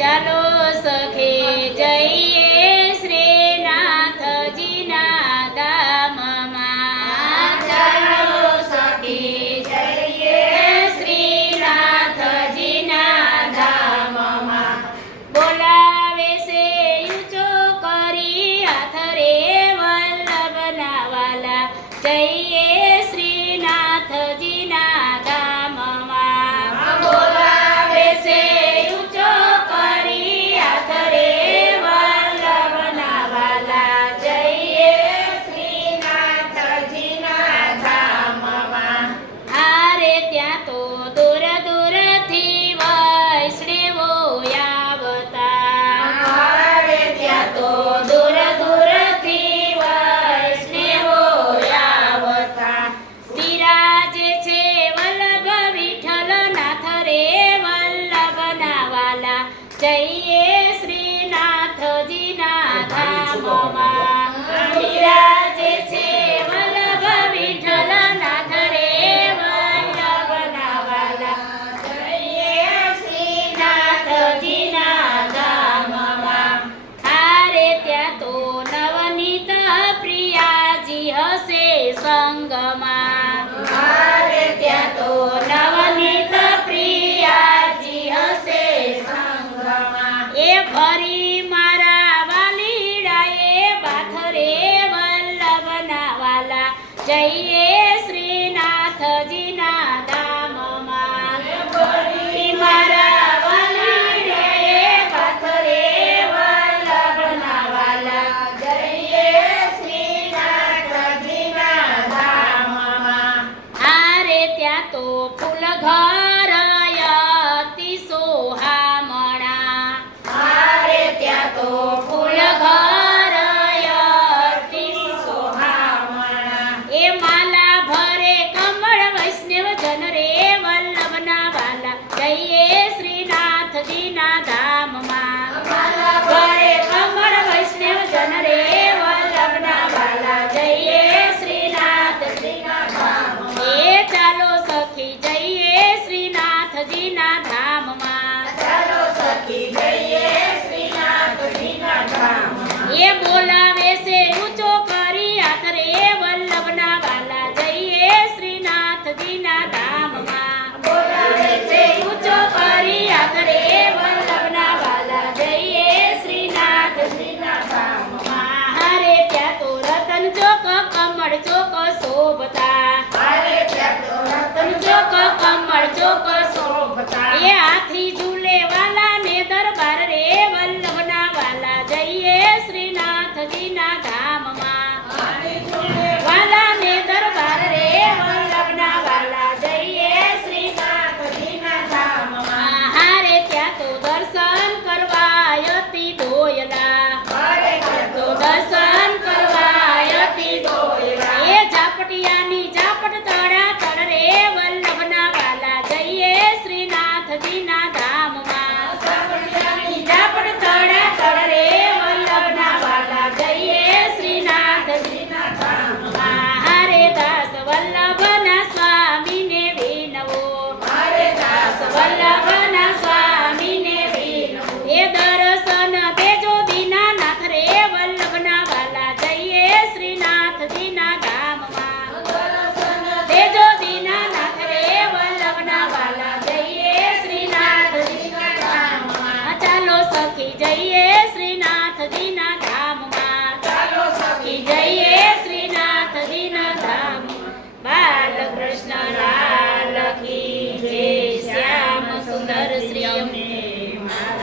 ચાલો સખે જઈએ શ્રીનાથજીના ધામમાં ચાલો સખી જઈએ શ્રીનાથજીના ધામમાં બોલાવે છે ઊંચો કરી હાથ રે વલ્લભના વાલા જઈએ શ્રીનાથજીના ધામમાં બોલાવે છે ઊંચો કરી હાથ રે વલ્લભના વાલા જઈએ શ્રીનાથજીના ધામમાં હારે ત્યાં તો દૂર દૂરથી વૈષ્ણવો આવતા હારે ત્યાં તો દૂર દૂરથી વૈષ્ણવો આવતા બિરાજે છે વલ્લભ વિઠ્ઠલનાથ રે વલ્લભના વાલા જઈએ શ્રીનાથજીના ધામમાં બિરાજે છે વલ્લભ વિઠ્ઠલનાથ રે વલ્લભના વાલા જઈએ શ્રીનાથજીના ધામમાં હારે ત્યાં તો નવનીત પ્રિયાજી હશે સંગમાં હારે ત્યાં તો નવનીત પ્રિયાજી હશે સંગમાં એ ફરી મારા વાલીડાએ બાથરે વલ્લભના વાલા જઈએ શ્રીનાથજીના ધામમાં ફરી મારા વાલીડાએ બાથરે વલ્લભના વાલા જઈએ શ્રીનાથજીના ધામમાં હારે ત્યાં તો ફૂલ ઘર અતિ સોહામણા હારે ત્યાં તો ફૂલ ઘર અતિ સોહામણા એ માલા ભરે કમળ વૈષ્ણવ જન રે વલ્લભના વાલા જઈએ શ્રીનાથજીના ધામમાં માલા ભરે કમળ વૈષ્ણવ જન રે વલ્લભના વાલા જઈએ શ્રીનાથજીના ધામમાં એ ચાલો સખી જઈએ શ્રીનાથજીના ધામમાં ચાલો સખી જઈએ શ્રીનાથજીના ધામમાં એ બોલાવે છે ઊંચો કરી હાથ રે વલ્લભના વાલા જઈએ શ્રીનાથજીના ધામમાં બોલાવે છે ઊંચો કરી હાથ રે વલ્લભના વાલા જઈએ શ્રીનાથજીના ધામમાં હારે ત્યાં તો રતન ચોક કમળ ચોક શોભતા હારે ત્યાં તો રતન ચોક કમળ ચોક શોભતા એ